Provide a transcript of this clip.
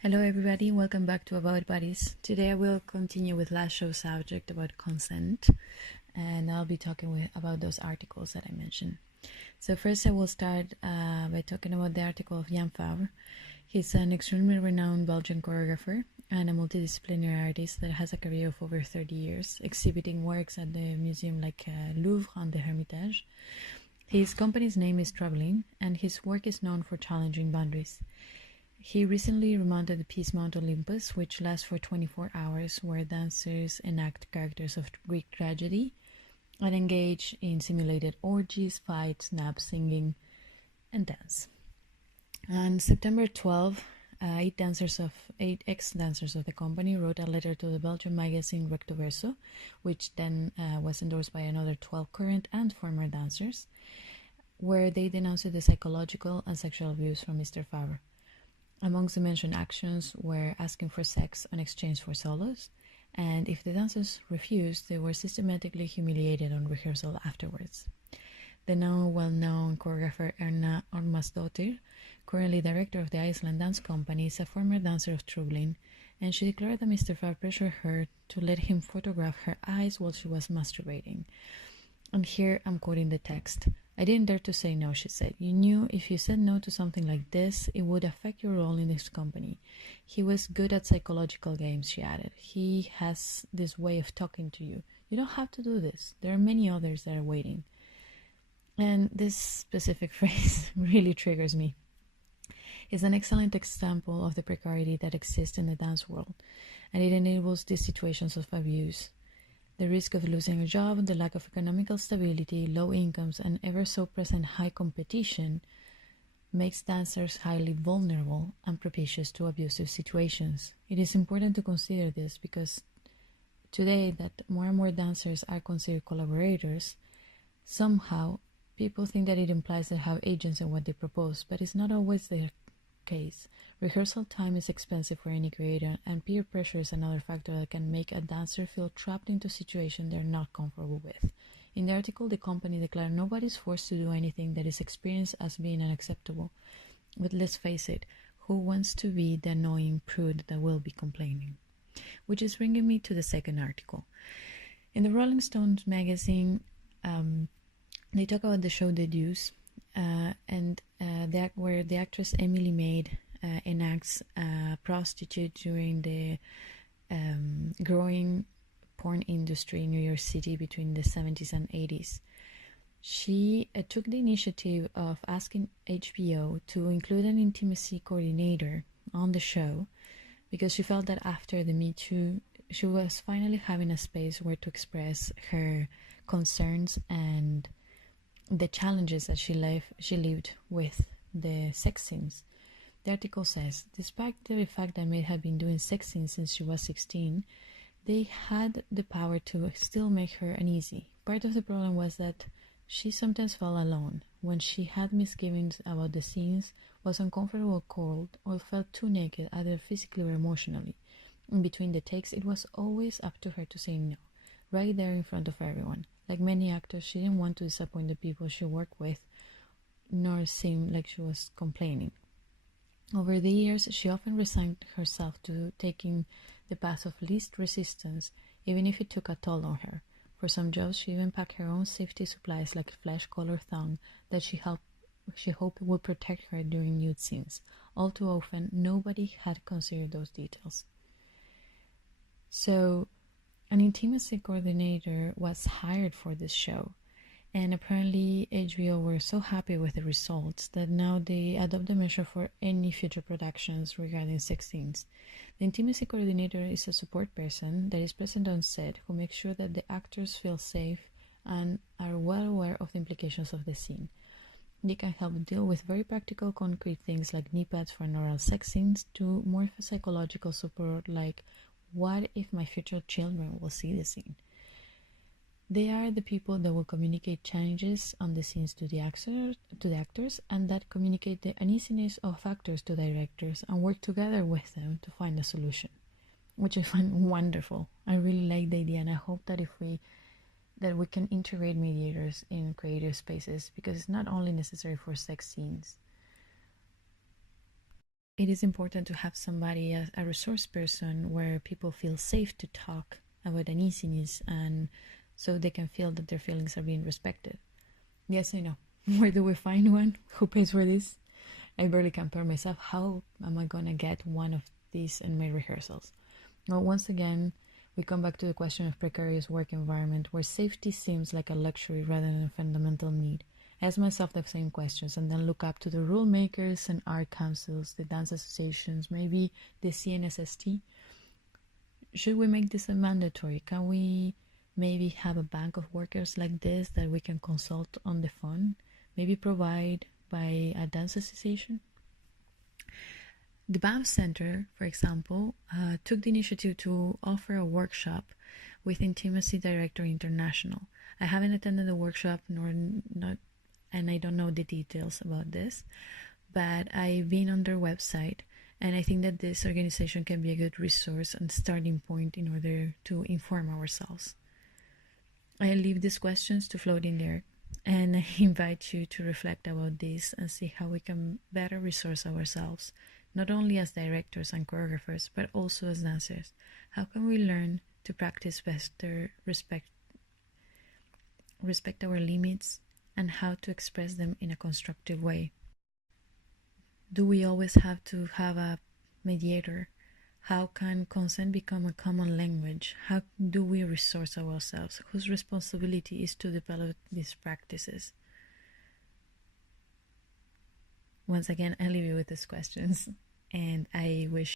Hello everybody, welcome back to About Bodies. Today I will continue with last show's subject about consent, and I'll be talking about those articles that I mentioned. So first I will start by talking about the article of Jan Favre. He's an extremely renowned Belgian choreographer and a multidisciplinary artist that has a career of over 30 years, exhibiting works at the museum like Louvre and the Hermitage. His company's name is Traveling, and his work is known for challenging boundaries. He recently remounted the Peace Mount Olympus, which lasts for 24 hours, where dancers enact characters of Greek tragedy and engage in simulated orgies, fights, naps, singing, and dance. On September 12, eight ex-dancers of the company wrote a letter to the Belgian magazine Recto Verso, which then was endorsed by another 12 current and former dancers, where they denounced the psychological and sexual abuse from Mr. Favre. Amongst the mentioned actions were asking for sex in exchange for solos, and if the dancers refused, they were systematically humiliated on rehearsal afterwards. The now well-known choreographer Erna Ormarsdottir, currently director of the Iceland Dance Company, is a former dancer of Trublin, and she declared that Mr. Favre pressured her to let him photograph her eyes while she was masturbating. And here I'm quoting the text. "I didn't dare to say no," she said. "You knew if you said no to something like this, it would affect your role in this company. He was good at psychological games," she added. "He has this way of talking to you. You don't have to do this. There are many others that are waiting." And this specific phrase really triggers me. It's an excellent example of the precarity that exists in the dance world, and it enables these situations of abuse. The risk of losing a job, the lack of economical stability, low incomes, and ever so present high competition makes dancers highly vulnerable and propitious to abusive situations. It is important to consider this because today that more and more dancers are considered collaborators, somehow people think that it implies they have agency in what they propose, but it's not always the case. Rehearsal time is expensive for any creator, and peer pressure is another factor that can make a dancer feel trapped into a situation they're not comfortable with. In the article, the company declared nobody is forced to do anything that is experienced as being unacceptable. But let's face it, who wants to be the annoying prude that will be complaining? Which is bringing me to the second article. In the Rolling Stones magazine, they talk about the show The Deuce, where the actress Emily Maid enacts a prostitute during the growing porn industry in New York City between the 70s and 80s. She took the initiative of asking HBO to include an intimacy coordinator on the show because she felt that after the Me Too, she was finally having a space where to express her concerns and the challenges that she lived with the sex scenes. The article says, despite the fact that Maid had been doing sex scenes since she was 16, they had the power to still make her uneasy. Part of the problem was that she sometimes felt alone when she had misgivings about the scenes, was uncomfortable, cold, or felt too naked, either physically or emotionally. In between the takes, it was always up to her to say no, right there in front of everyone. Like many actors, she didn't want to disappoint the people she worked with, nor seem like she was complaining. Over the years, she often resigned herself to taking the path of least resistance, even if it took a toll on her. For some jobs, she even packed her own safety supplies like a flesh-colored thong that she hoped would protect her during nude scenes. All too often, nobody had considered those details. So, an intimacy coordinator was hired for this show, and apparently HBO were so happy with the results that now they adopt the measure for any future productions regarding sex scenes. The intimacy coordinator is a support person that is present on set who makes sure that the actors feel safe and are well aware of the implications of the scene. They can help deal with very practical, concrete things like knee pads for oral sex scenes to more psychological support like, what if my future children will see the scene? They are the people that will communicate changes on the scenes to the actors, and that communicate the uneasiness of actors to directors and work together with them to find a solution, which I find wonderful. I really like the idea, and I hope that we can integrate mediators in creative spaces because it's not only necessary for sex scenes. it is important to have somebody, a resource person, where people feel safe to talk about uneasiness, and so they can feel that their feelings are being respected. Yes, I know. Where do we find one? Who pays for this? I barely compare myself. How am I gonna get one of these in my rehearsals? Well, once again, we come back to the question of precarious work environment, where safety seems like a luxury rather than a fundamental need. I ask myself the same questions and then look up to the rule makers and art councils, the dance associations, maybe the CNSST. Should we make this a mandatory? Can we maybe have a bank of workers like this that we can consult on the phone? Maybe provide by a dance association? The BAM Center, for example, took the initiative to offer a workshop with Intimacy Director International. I haven't attended the workshop and I don't know the details about this, but I've been on their website, and I think that this organization can be a good resource and starting point in order to inform ourselves. I leave these questions to float in there, and I invite you to reflect about this and see how we can better resource ourselves, not only as directors and choreographers, but also as dancers. How can we learn to practice better, respect our limits, and how to express them in a constructive way? Do we always have to have a mediator? How can consent become a common language? How do we resource ourselves? Whose responsibility is to develop these practices? Once again, I leave you with these questions, and I wish